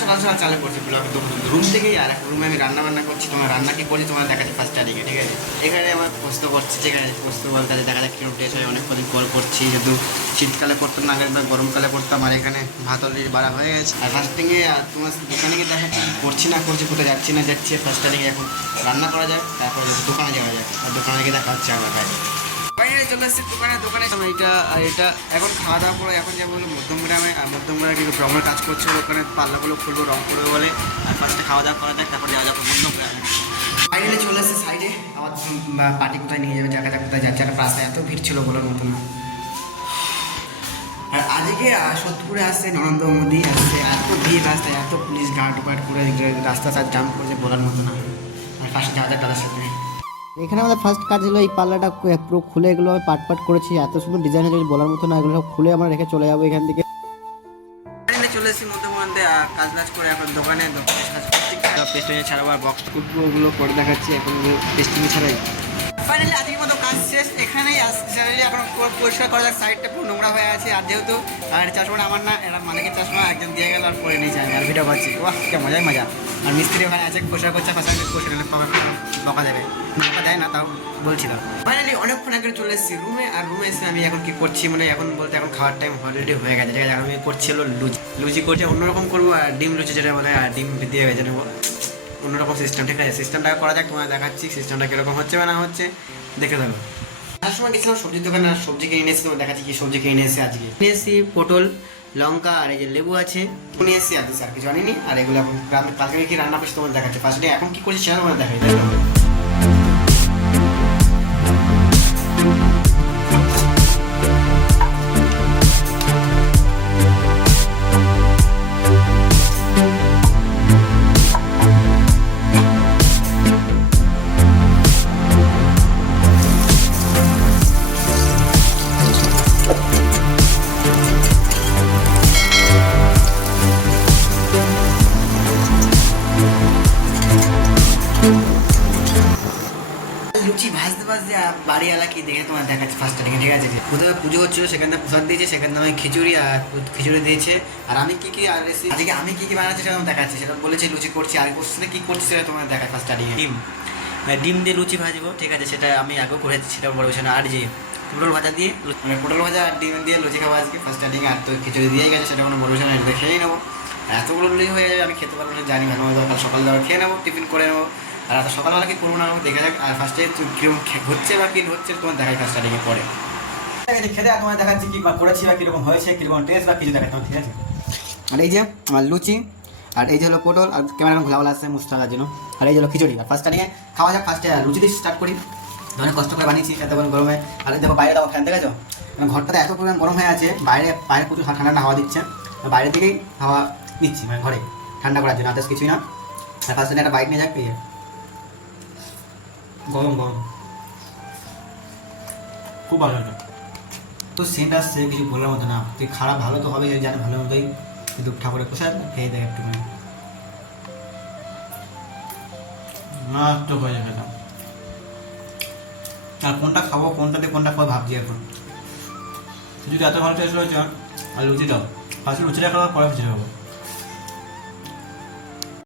সকাল সকাল চালু করছি ব্লগ রুম থেকেই। আর একটা রুমে আমি রান্না বান্না করছি, তোমার রান্না কি করছি তোমার দেখাচ্ছি ফার্স্ট স্টার্টিংয়ে, ঠিক আছে? এখানে আমার পোস্ত করছি, যেখানে পোস্ত বলতে দেখা যাক কিরকম টেস্ট হয়। অনেক কদিন কল করছি, যেহেতু শীতকালে করতাম না, আগে গরমকালে করতাম। আর এখানে ভাত অলরেডি বাড়া হয়ে গেছে। আর ফার্স্টিংয়ে আর তোমার দোকানে গিয়ে দেখা করছি না করছি, কোথায় যাচ্ছি না যাচ্ছি। ফার্স্ট স্টার্টিংয়ে এখন রান্না করা যায়, তারপরে দোকানে যাওয়া যায়। আর দোকানে গিয়ে দেখা হচ্ছে আমার ভাই। ফাইনালি চলে এসেছি দোকানে এটা আর এটা এখন খাওয়া দাওয়া করে এখন যাবো হলো মধ্যমগ্রামে। আর মধ্যমগ্রামে কিন্তু রঙের কাজ করছিল, ওখানে পাল্লাগুলো খুলবো, রং করবে বলে। আর ফার্স্টে খাওয়া দাওয়া করা যাক, তারপরে যাওয়া যাবে মধ্যমগ্রামে। ফাইনালি চলে এসেছে সাইডে। আমার পার্টি কোথায় নিয়ে যাবে, জায়গাটা কোথায় যাচ্ছে। একটা রাস্তায় এত ভিড় ছিল বলার মতো না। আর আজকে সোদপুরে আসছে নরেন্দ্র মোদী আসছে, এত ভিড় রাস্তায়, এত পুলিশ গার্ড করে রাস্তা সার জাম করেছে বলার মতো না। আর ফার্স্টে যাওয়া যাক দাদার সাথে। এখানে আমাদের ফার্স্ট কাজ হলো এই পাল্লাটা পুরো খুলে, এগুলো আমি পাট পাট করেছি, এত সুন্দর ডিজাইন হয়েছে বলার মতো না। এগুলো সব খুলে আমরা রেখে চলে যাবো এখান থেকে। চলে এসেছি মধ্যে কাজ টাজ করে এখন দোকানে পেস্টিং ছাড়াবো আর বক্স কুটবো, ওগুলো করে দেখাচ্ছি। এখন পেস্টিং ছাড়াই ফাইনালি আজকের মতো কাজ শেষ। এখানেই এখন পরিষ্কার করা যাক, সাইডটা পুরো নোংরা হয়ে আছে। আর যেহেতু আর চশমাটা আমার না, এরা মালিকের চশমা, একজন দিয়ে গেল আর পরে নিয়ে যায়। আর ভিডিও পাচ্ছি, বাহ কে মজাই মজা। আর মিস্ত্রি ওখানে আছে, পরিষ্কার করছে, পাশাপাশি পরিষ্কার বকা দেবে, বকা দেয় না, তাও বলছিলাম। ফাইনালি অনেকক্ষণ আগে চলে এসেছি রুমে। আর রুমে এসে আমি এখন কি করছি, মানে এখন বলতে এখন খাওয়ার টাইম অলরেডি হয়ে গেছে, ঠিক আছে? আমি করছি হলো লুচি করছি, অন্যরকম করবো। আর ডিম লুচি যেটা বলে, আর ডিম দিয়ে ভেজে নেবো, অন্যরকম সিস্টেম, ঠিক আছে? সিস্টেমটা করা যাক, তোমার দেখাচ্ছি সিস্টেমটা কীরকম হচ্ছে বা না হচ্ছে, দেখে দেবো। তার সময় গেছিলাম সবজির দোকানে, আর সবজি কিনে এসেছি, তোমার দেখাচ্ছি কি সবজি কিনে এসেছি আজকে। নিয়ে এসেছি পটল, লঙ্কা, আর এই যে লেবু আছে, নিয়ে এসেছি। আর কিছু আনিনি। আর এগুলো এখন কালকে কি রান্না করছি তোমার দেখাচ্ছি। ফার্স্টে এখন কি করছি সেটা তোমার দেখাই। লুচি ভাজতে ভাজতে বাড়িওয়ালা কি দেখে তোমার দেখাচ্ছে ফার্স্ট স্টার্টিংয়ে, ঠিক আছে? প্রথমে পুজো হচ্ছিল, সেখান থেকে প্রসাদ দিয়েছে, সেখান থেকে খিচুড়ি আর খিচুড়ি দিয়েছে। আর আমি কি আর রেসিপি আজকে আমি কি বানাচ্ছি সেটা তোমার দেখাচ্ছি। সেটা বলেছি লুচি করছি, আর কোশ্চেনে কি করছি সেটা তোমার দেখা ফার্স্ট স্টার্টিংয়ে। ডিম দিয়ে লুচি ভাজবো, ঠিক আছে? সেটা আমি আগেও করেছি, সেটা বড় বিষয় না। আর যে পটল ভাজা দিয়ে, মানে পটল ভাজা আর ডিম দিয়ে লুচি খাবো আজকে ফার্স্ট স্টার্টিংয়ে। আর তো খিচুড়ি দিয়ে গেছে, সেটা কোনো বড় বিষয় না, খেয়েই নেবো। এতগুলো লুচি হয়ে যাবে, আমি খেতে পারবো না জানি, ভালো মতো কাল সকালে দেওয়া খেয়ে নেবো, টিফিন করে নেবো। আর এত সকালবেলা কি করবো না দেখে যাক। আর ফার্স্টে কীরকম হচ্ছে বা কী হচ্ছে তোমার দেখাই ফার্স্ট স্টার্টিংয়ে পরে। ঠিক আছে, খেতে তোমার দেখাচ্ছি কী করেছি বা কীরকম হয়েছে, কীরকম টেস্ট বা কিছু দেখাচ্ছি, ঠিক আছে? আর এই যে আমার লুচি, আর এই যে হলো পটল, আর ক্যামেরাম্যান ঘোলাওয়ালা আসছে মুখ থাকার জন্য। আর এই যে হলো খিচুড়ি। আর ফার্স্ট স্টার্টিংয়ে খাওয়া যাক। ফার্স্টে লুচি দিয়ে স্টার্ট করি, অনেক কষ্ট করে বানিয়েছি এত গরমে। আর দেখো বাইরে দাও ফ্যান দেখেছো, মানে ঘরটাতে এত পরিমাণ গরম হয়ে আছে, বাইরে প্রচুর ঠান্ডা হাওয়া দিচ্ছে। বাইরে থেকেই হাওয়া নিচ্ছি, মানে ঘরে ঠান্ডা করার জন্য, আদার্স কিছুই না। আর ফার্স্টে একটা বাইক নিয়ে যাক, এই গরম খুব ভালো লাগে। তো সেন্ট আসছে, কিছু বলার মতো না। তুই খারাপ ভালো তো হবে জানে, ভালো মতোই, কিন্তু ঠাকুরের প্রসাদ খেয়ে দেয় একটুখানি, নষ্ট হয়ে যাবে না। আর কোনটা খাবো, কোনটাতে কোনটা খাবো ভাবছি এখন। যদি এত ভালো টেস্ট হয়েছে, আর লুচি দাও, ফার্স্টে লুচিটা খাওয়ার পরে খিচুড়ি খাবো।